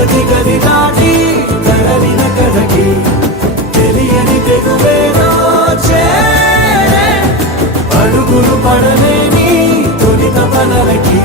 గది గది దాటి తరలిన కథకి తెలియని తెగువేదో చేరే అడుగులు పడలేని తొలి తపనలకి